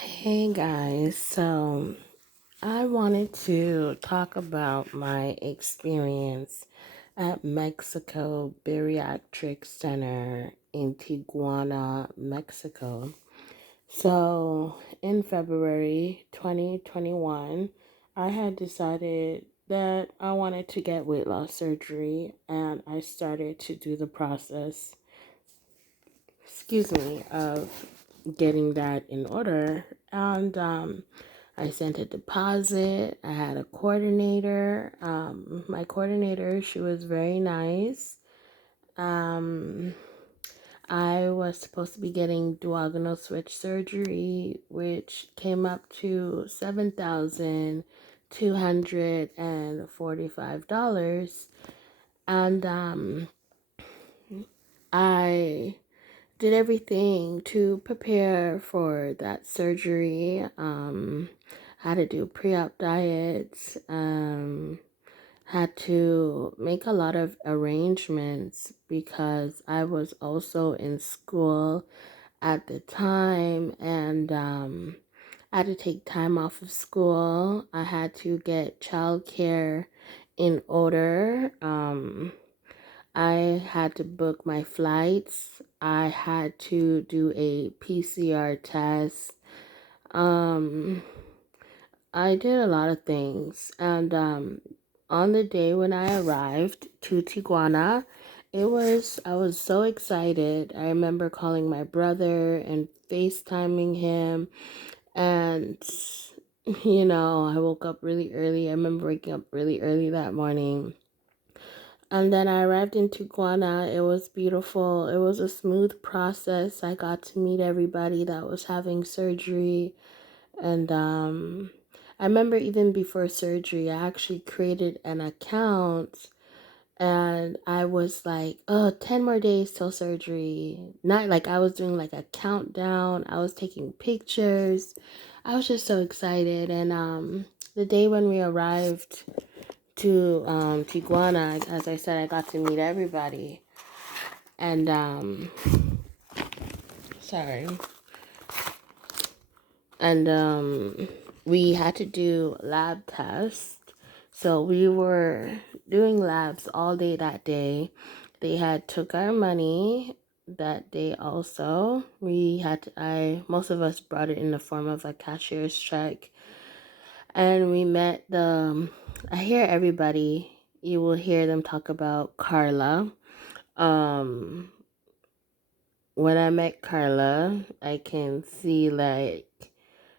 Hey guys, so I wanted to talk about my experience at Mexico Bariatric Center in Tijuana, Mexico. So in February 2021, I had decided that I wanted to get weight loss surgery and I started to do the process, of getting that in order. And I sent a deposit. I had a coordinator. My coordinator, she was very nice. Um, I was supposed to be getting duodenal switch surgery, which came up to $7,245. And I did everything to prepare for that surgery. Had to do pre-op diets. Had to make a lot of arrangements because I was also in school at the time, and I had to take time off of school. I had to get childcare in order. I had to book my flights. I had to do a PCR test. Um, I did a lot of things. And on the day when I arrived to Tijuana, I was so excited. I remember calling my brother and FaceTiming him. And, I woke up really early. I remember waking up really early that morning. And then I arrived in Tijuana. It was beautiful. It was a smooth process. I got to meet everybody that was having surgery. And I remember even before surgery, I actually created an account. And I was like, oh, 10 more days till surgery. Not like I was doing like a countdown. I was taking pictures. I was just so excited. And the day when we arrived to Tijuana, as I said, I got to meet everybody. And sorry. And we had to do lab tests. So we were doing labs all day that day. They had took our money that day also. Most of us brought it in the form of a cashier's check. And we met I hear everybody, you will hear them talk about Carla. Um, when I met Carla, I can see like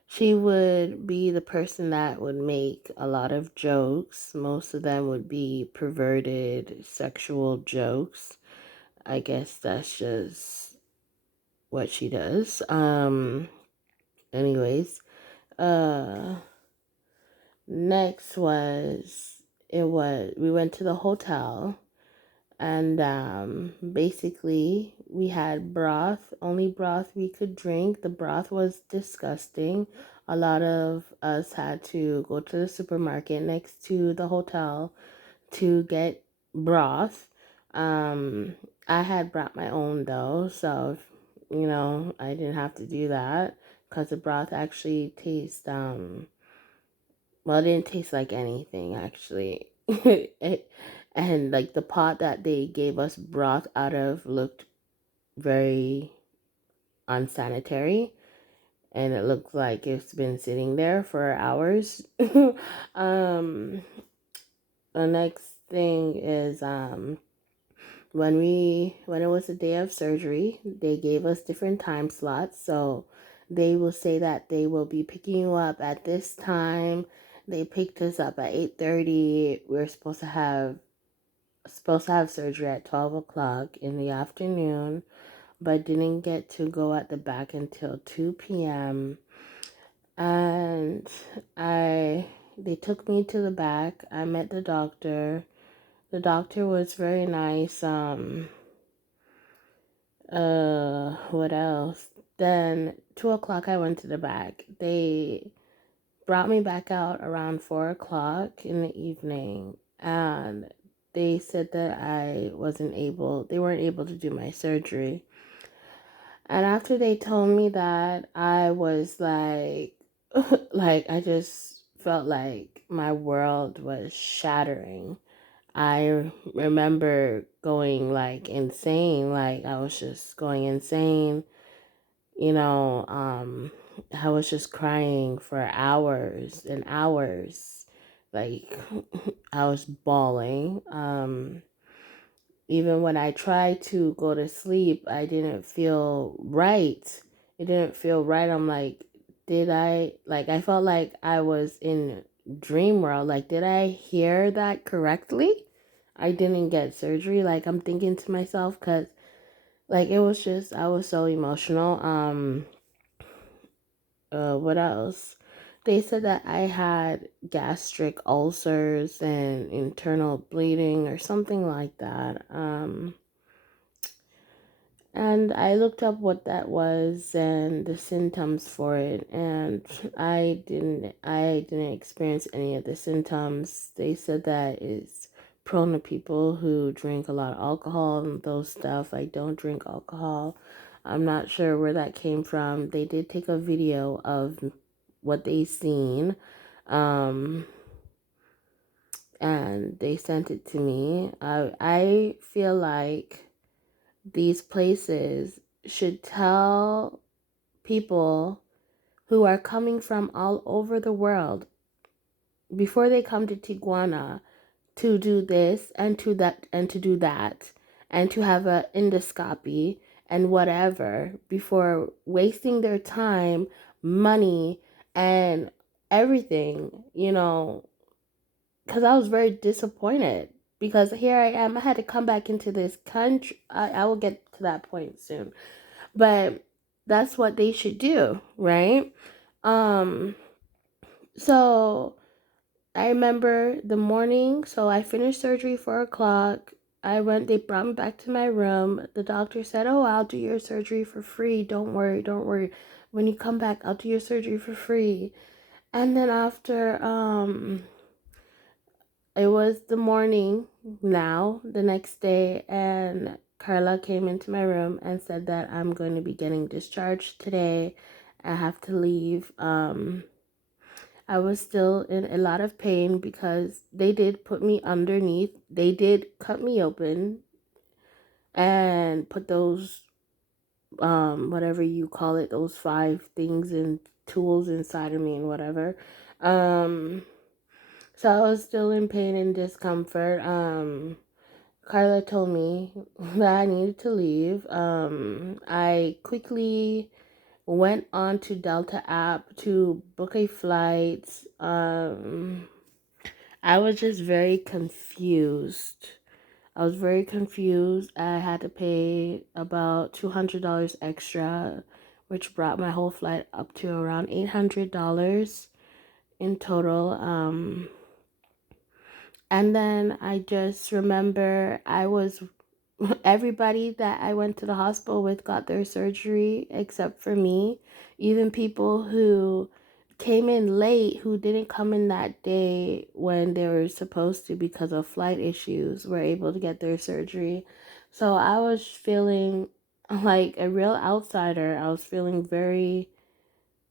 she would be the person that would make a lot of jokes. Most of them would be perverted sexual jokes. I guess that's just what she does. Anyways, uh next we went to the hotel. And basically, we had broth, only broth we could drink. The broth was disgusting. A lot of us had to go to the supermarket next to the hotel to get broth. I had brought my own though, so I didn't have to do that because the broth actually it didn't taste like anything actually. And like the pot that they gave us broth out of looked very unsanitary, and it looked like it's been sitting there for hours. um the next thing is when it was the day of surgery, they gave us different time slots. So they will say that they will be picking you up at this time. They picked us up at 8:30. We're supposed to have surgery at 12 o'clock in the afternoon, but didn't get to go at the back until 2 p.m. And they took me to the back. I met the doctor. The doctor was very nice. What else? Then 2 o'clock I went to the back. They brought me back out around 4 o'clock in the evening, and they said that they weren't able to do my surgery. And after they told me that, I was like, like, I just felt like my world was shattering. I remember going like insane, like I was just going insane, you know, I was just crying for hours and hours. Like I was bawling. Even when I tried to go to sleep, I didn't feel right. It didn't feel right. I'm like, did I, like, I felt like I was in dream world. Like, did I hear that correctly? I didn't get surgery. Like, I'm thinking to myself, because, like, it was just, I was so emotional. What else? They said that I had gastric ulcers and internal bleeding or something like that. And I looked up what that was and the symptoms for it, and I didn't experience any of the symptoms. They said that it's prone to people who drink a lot of alcohol and those stuff. I don't drink alcohol. I'm not sure where that came from. They did take a video of what they seen, um, and they sent it to me. I feel like these places should tell people who are coming from all over the world before they come to Tijuana to do this and to that and to do that and to have a endoscopy and whatever before wasting their time, money, and everything, because I was very disappointed because here I am. I had to come back into this country. I will get to that point soon. But that's what they should do, right? Um, so I remember the morning, so I finished surgery 4 o'clock. They brought me back to my room. The doctor said, "Oh, I'll do your surgery for free. Don't worry, don't worry. When you come back, I'll do your surgery for free." And then after, it was the morning now, the next day, and Carla came into my room and said that I'm going to be getting discharged today. I have to leave. I was still in a lot of pain because they did put me underneath. They did cut me open and put those, whatever you call it, those 5 things and tools inside of me and whatever. So I was still in pain and discomfort. Carla told me that I needed to leave. I quickly went on to Delta app to book a flight. I was just very confused. I was very confused. I had to pay about $200 extra, which brought my whole flight up to around $800 in total. And then I just remember everybody that I went to the hospital with got their surgery except for me. Even people who came in late, who didn't come in that day when they were supposed to because of flight issues, were able to get their surgery. So I was feeling like a real outsider. I was feeling very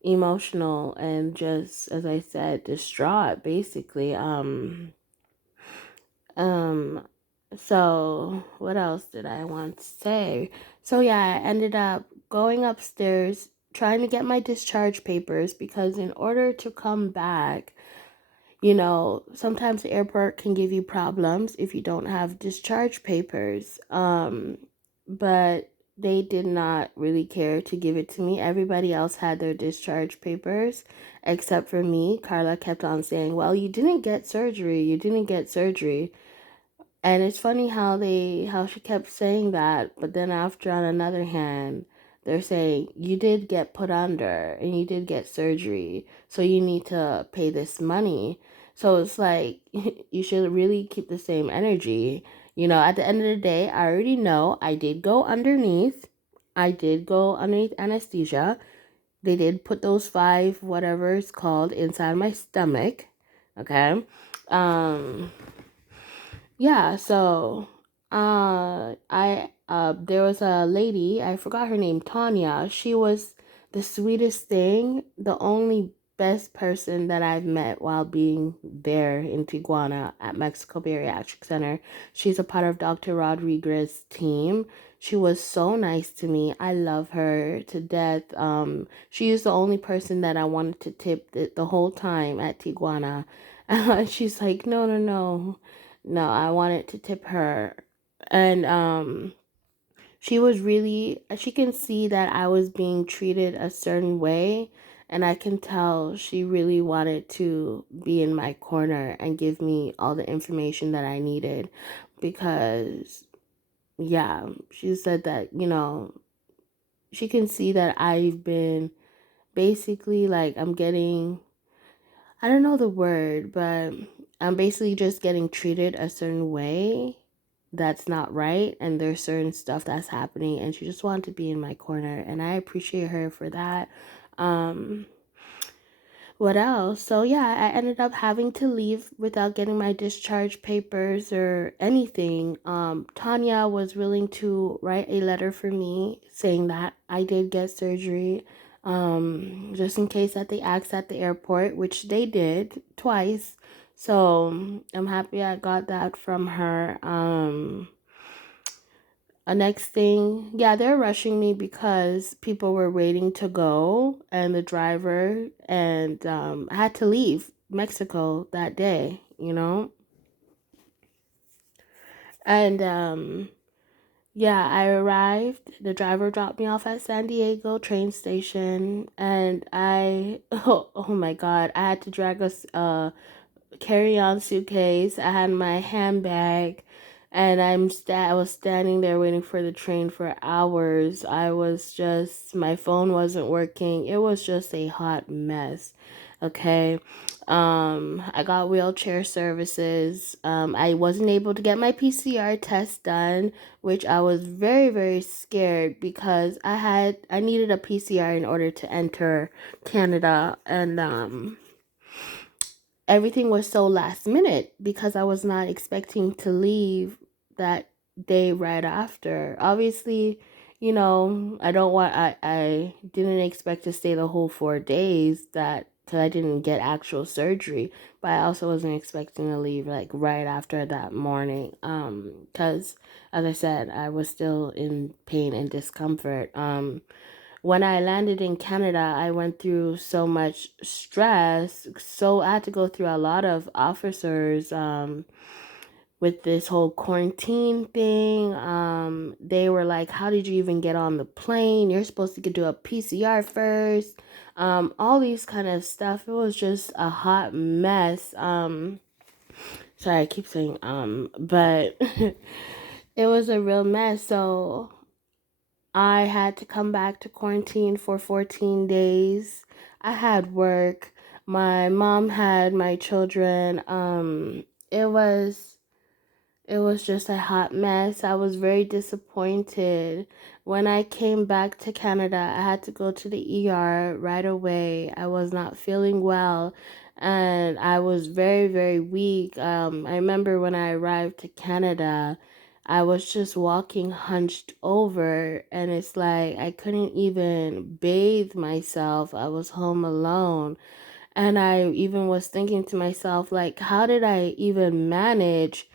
emotional and just, as I said, distraught basically. Um, so what else did I want to say? So yeah, I ended up going upstairs trying to get my discharge papers because in order to come back, sometimes the airport can give you problems if you don't have discharge papers. But they did not really care to give it to me. Everybody else had their discharge papers except for me. Carla kept on saying, "Well, you didn't get surgery. You didn't get surgery." And it's funny how she kept saying that, but then after, on another hand, they're saying you did get put under and you did get surgery, so you need to pay this money. So it's like you should really keep the same energy. At the end of the day, I already know I did go underneath. I did go underneath anesthesia. They did put those 5 whatever it's called inside my stomach. Okay. Um yeah, so I there was a lady, I forgot her name, Tanya. She was the sweetest thing, the only best person that I've met while being there in Tijuana at Mexico Bariatric Center. She's a part of Dr. Rodriguez's team. She was so nice to me. I love her to death. She is the only person that I wanted to tip the whole time at Tijuana. She's like, no, no, no, no, I wanted to tip her. And she can see that I was being treated a certain way, and I can tell she really wanted to be in my corner and give me all the information that I needed, because yeah, she said that, she can see that I've been basically like, I'm getting, I don't know the word, but I'm basically just getting treated a certain way that's not right, and there's certain stuff that's happening, and she just wanted to be in my corner, and I appreciate her for that. um what else? So yeah, I ended up having to leave without getting my discharge papers or anything. Tanya was willing to write a letter for me saying that I did get surgery, just in case that they asked at the airport, which they did twice. So I'm happy I got that from her. A next thing, yeah, they're rushing me because people were waiting to go, and the driver, and I had to leave Mexico that day, and yeah, I arrived. The driver dropped me off at San Diego train station, and oh my God, I had to drag a carry-on suitcase. I had my handbag, and I was standing there waiting for the train for hours. My phone wasn't working. It was just a hot mess. Okay. I got wheelchair services. I wasn't able to get my PCR test done, which I was very, very scared, because I needed a PCR in order to enter Canada, and everything was so last minute because I was not expecting to leave that day right after. Obviously, I didn't expect to stay the whole 4 days, that because I didn't get actual surgery, but I also wasn't expecting to leave like right after that morning. Because as I said, I was still in pain and discomfort. When I landed in Canada, I went through so much stress. So I had to go through a lot of officers with this whole quarantine thing. They were like, how did you even get on the plane? You're supposed to do a PCR first. All these kind of stuff. It was just a hot mess. Sorry, I keep saying but it was a real mess. So I had to come back to quarantine for 14 days. I had work. My mom had my children. It was it was just a hot mess. I was very disappointed. When I came back to Canada, I had to go to the ER right away. I was not feeling well, and I was very, very weak. I remember when I arrived to Canada, I was just walking hunched over, and it's like I couldn't even bathe myself. I was home alone. And I even was thinking to myself, like, how did I even manage,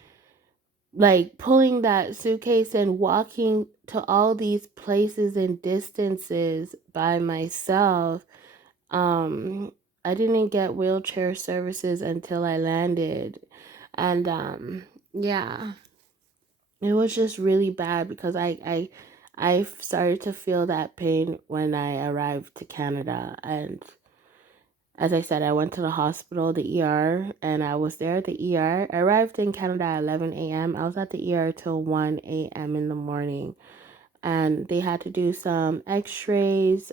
like, pulling that suitcase and walking to all these places and distances by myself? um I didn't get wheelchair services until I landed, and yeah, it was just really bad because I started to feel that pain when I arrived to Canada. And as I said, I went to the hospital, the ER, and I was there at the ER. I arrived in Canada at 11 a.m. I was at the ER till 1 a.m. in the morning. And they had to do some x-rays.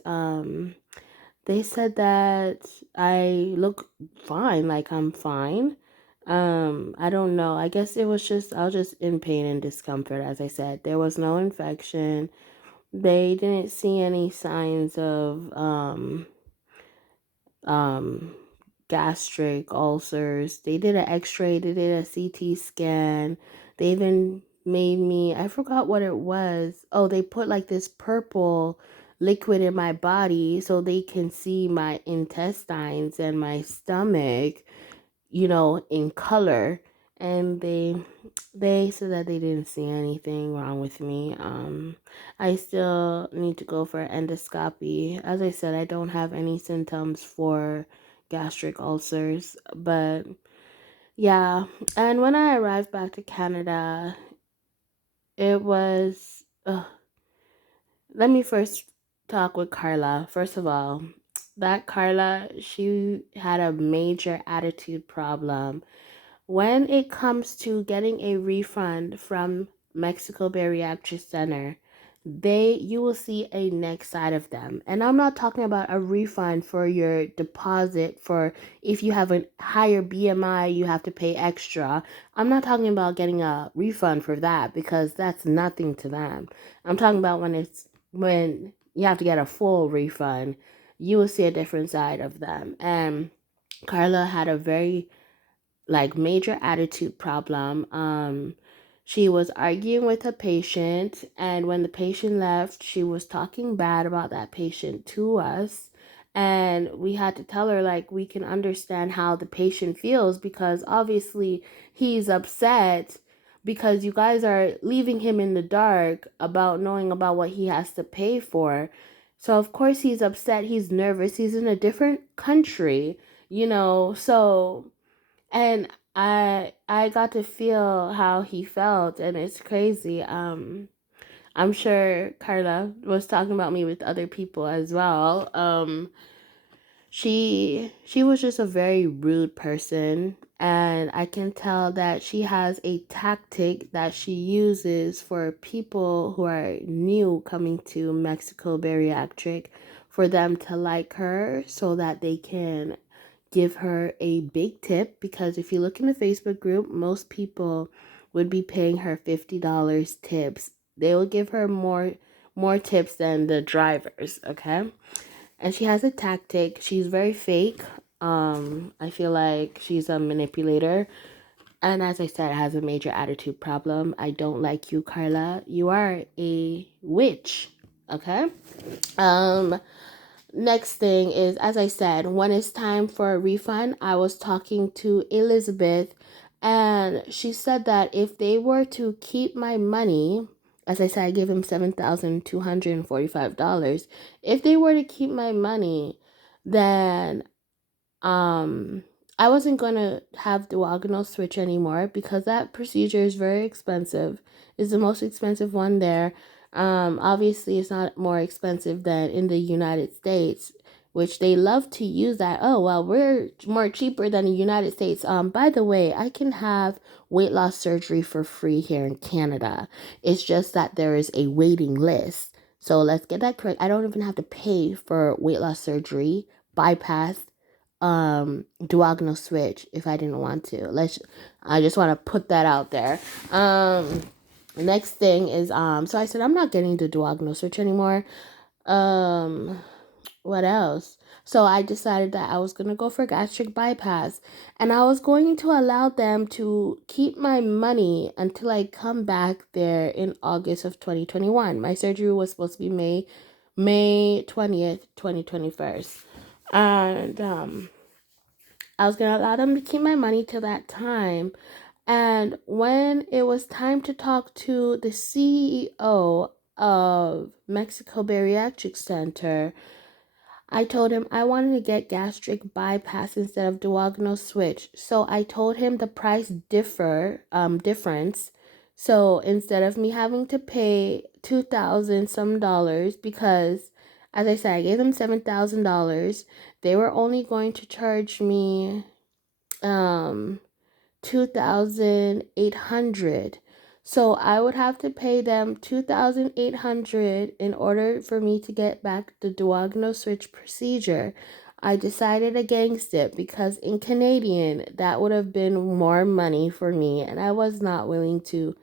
They said that I look fine, like I'm fine. I don't know. I guess I was just in pain and discomfort, as I said. There was no infection. They didn't see any signs of um gastric ulcers. They did an x-ray, they did a CT scan. They even made me, I forgot what it was. Oh, they put like this purple liquid in my body so they can see my intestines and my stomach, in color. And they said that they didn't see anything wrong with me. I still need to go for endoscopy. As I said, I don't have any symptoms for gastric ulcers, but yeah. And when I arrived back to Canada, it was let me first talk with Carla. First of all, that Carla, she had a major attitude problem. When it comes to getting a refund from Mexico Bariatric Center, you will see a next side of them. And I'm not talking about a refund for your deposit for if you have a higher BMI, you have to pay extra. I'm not talking about getting a refund for that because that's nothing to them. I'm talking about when you have to get a full refund, you will see a different side of them. And Carla had a very major attitude problem. She was arguing with a patient, and when the patient left, she was talking bad about that patient to us. And we had to tell her, we can understand how the patient feels because obviously he's upset because you guys are leaving him in the dark about knowing about what he has to pay for. So, of course, he's upset, he's nervous, he's in a different country, so and I got to feel how he felt, and it's crazy. I'm sure Carla was talking about me with other people as well. She was just a very rude person, and I can tell that she has a tactic that she uses for people who are new coming to Mexico Bariatric for them to like her so that they can give her a big tip, because if you look in the Facebook group, most people would be paying her $50 tips. They will give her more tips than the drivers, okay? And she has a tactic. She's very fake. I feel like she's a manipulator. And as I said, has a major attitude problem. I don't like you, Carla. You are a witch, okay? Um Next thing is, as I said, when it's time for a refund, I was talking to Elizabeth, and she said that if they were to keep my money, as I said, I gave him $7,245. If they were to keep my money, then um I wasn't gonna have duodenal switch anymore because that procedure is very expensive. It's the most expensive one there. Obviously it's not more expensive than in the United States, which they love to use that. Oh well, we're more cheaper than the United States. By the way, I can have weight loss surgery for free here in Canada. It's just that there is a waiting list. So let's get that correct. I don't even have to pay for weight loss surgery, bypass, duodenal switch if I didn't want to. I just want to put that out there. Next thing is so I said I'm not getting the duodenal switch anymore. What else? So I decided that I was going to go for gastric bypass, and I was going to allow them to keep my money until I come back there in August of 2021. My surgery was supposed to be May 20th, 2021. And I was going to allow them to keep my money till that time. And when it was time to talk to the CEO of Mexico Bariatric Center, I told him I wanted to get gastric bypass instead of duodenal switch. So I told him the difference. So instead of me having to pay $2,000 some dollars, because as I said, I gave them $7,000, they were only going to charge me 2,800. So I would have to pay them 2,800 in order for me to get back the duodenal switch procedure. I decided against it because in Canadian that would have been more money for me, and I was not willing to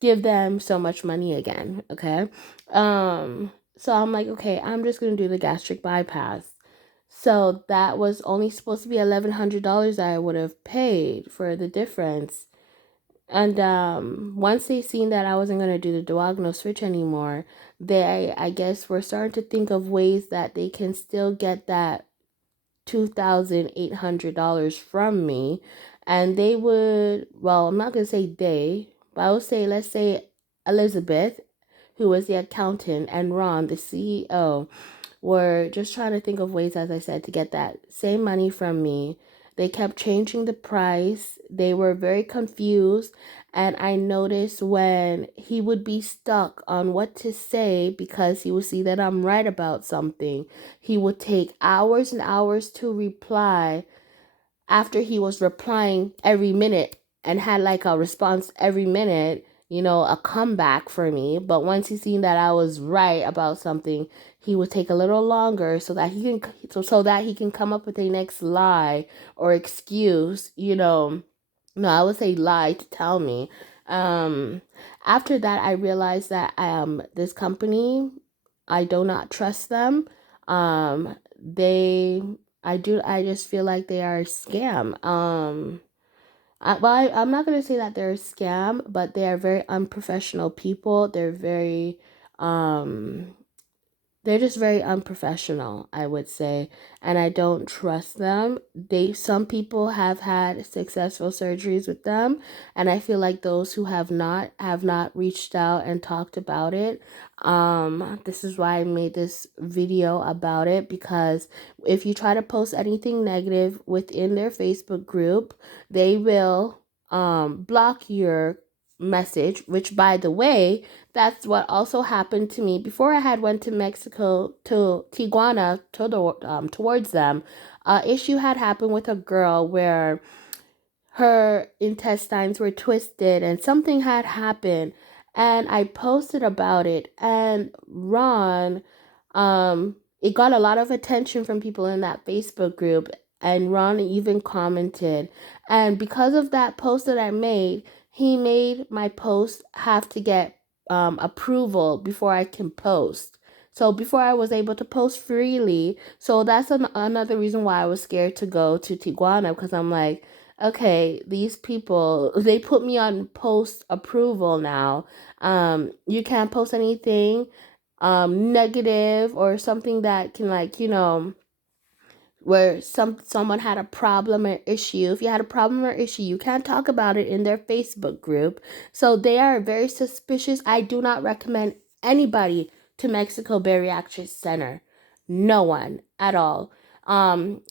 give them so much money again, okay? So I'm like, okay, I'm just going to do the gastric bypass. So that was only supposed to be $1,100 I would have paid for the difference. And once they seen that I wasn't gonna do the diagonal switch anymore, they, I guess, were starting to think of ways that they can still get that $2,800 from me. And they would, well, I'm not gonna say they, but I would say, let's say Elizabeth, who was the accountant, and Ron, the CEO, were just trying to think of ways, as I said, to get that same money from me. They kept changing the price. They were very confused. And I noticed when he would be stuck on what to say because he would see that I'm right about something, he would take hours and hours to reply after he was replying every minute and had like a response every minute, a comeback for me. But once he seen that I was right about something, he would take a little longer so that he can come up with a next lie or excuse. No, I would say lie to tell me. Um, After that, I realized that this company, I do not trust them. They I just feel like they are a scam. I'm not gonna say that they're a scam, but they are very unprofessional people. Um, they're just very unprofessional, I would say, and I don't trust them. Some people have had successful surgeries with them, and I feel like those who have not reached out and talked about it. This is why I made this video about it, because if you try to post anything negative within their Facebook group, they will block your message, which, by the way, that's what also happened to me before I had went to Mexico, to Tijuana, towards them. Issue had happened with a girl where her intestines were twisted and something had happened, and I posted about it. And Ron, it got a lot of attention from people in that Facebook group, and Ron even commented. And because of that post that I made, he made my post have to get approval before I can post. So before I was able to post freely. So that's another reason why I was scared to go to Tijuana, because I'm like, okay, these people, they put me on post approval now. You can't post anything negative or something that can, like, where someone had a problem or issue. If you had a problem or issue, you can't talk about it in their Facebook group. So they are very suspicious. I do not recommend anybody to Mexico Bariatric Center. No one at all. Um,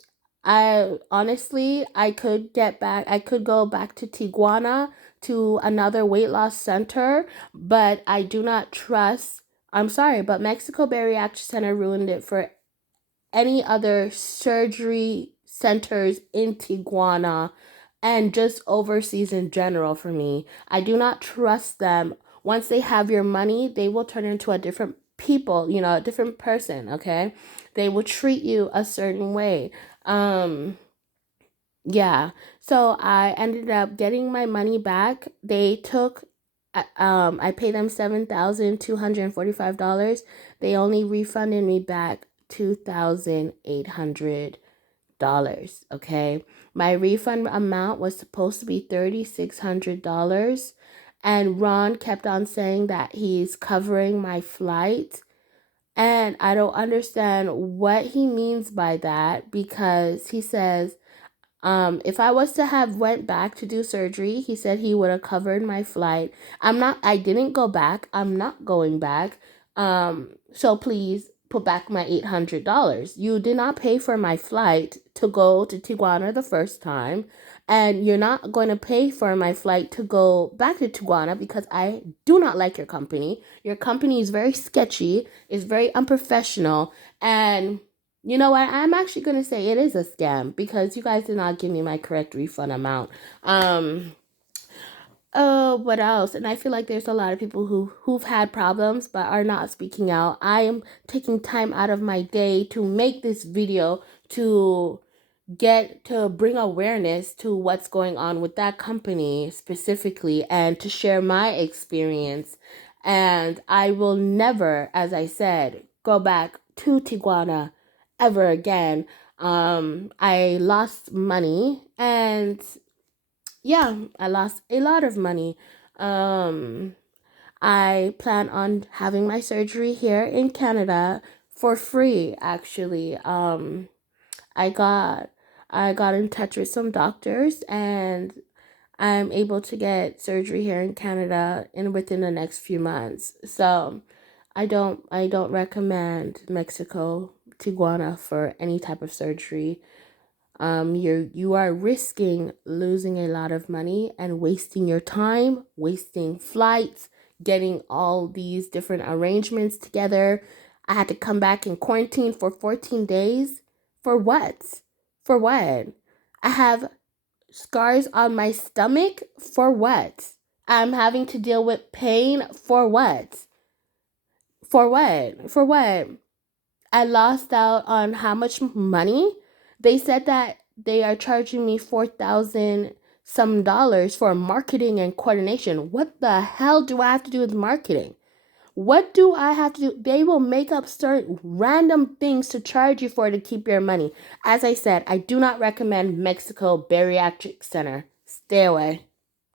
I honestly, I could go back to Tijuana, to another weight loss center, but I do not trust. I'm sorry, but Mexico Bariatric Center ruined it for any other surgery centers in Tijuana and just overseas in general for me. I do not trust them. Once they have your money, they will turn into a different people, a different person, okay? They will treat you a certain way. Yeah. So I ended up getting my money back. They took I paid them $7,245. They only refunded me back $2,800. Okay. My refund amount was supposed to be $3,600. And Ron kept on saying that he's covering my flight. And I don't understand what he means by that, because he says, if I was to have went back to do surgery, he said he would have covered my flight. I didn't go back. I'm not going back. So please put back my $800. You did not pay for my flight to go to Tijuana the first time. And you're not going to pay for my flight to go back to Tijuana, because I do not like your company. Your company is very sketchy, is very unprofessional, and you know what? I'm actually going to say it is a scam, because you guys did not give me my correct refund amount. What else? And I feel like there's a lot of people who've had problems but are not speaking out. I am taking time out of my day to make this video to bring awareness to what's going on with that company specifically, and to share my experience. And I will never, as I said, go back to Tijuana ever again. I lost money, and Yeah, I lost a lot of money. Um, I plan on having my surgery here in Canada for free, actually. I got I got in touch with some doctors and I'm able to get surgery here in Canada in within the next few months. So I don't recommend Mexico, Tijuana for any type of surgery. You are risking losing a lot of money and wasting your time, wasting flights, getting all these different arrangements together. I had to come back in quarantine for 14 days. For what? For what? I have scars on my stomach. For what? I'm having to deal with pain. For what? For what? For what? I lost out on how much money? They said that they are charging me 4,000 some dollars for marketing and coordination. What the hell do I have to do with marketing? What do I have to do? They will make up certain random things to charge you for to keep your money. As I said, I do not recommend Mexico Bariatric Center. Stay away.